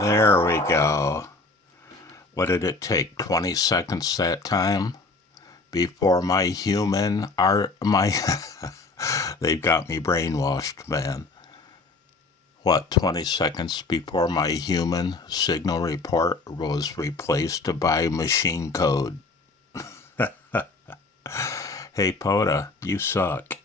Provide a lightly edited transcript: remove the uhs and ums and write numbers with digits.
There we go. What did it take? 20 seconds that time? Before my human art, my. They've got me brainwashed, man. What, 20 seconds before my human signal report was replaced by machine code? Hey, POTA, you suck.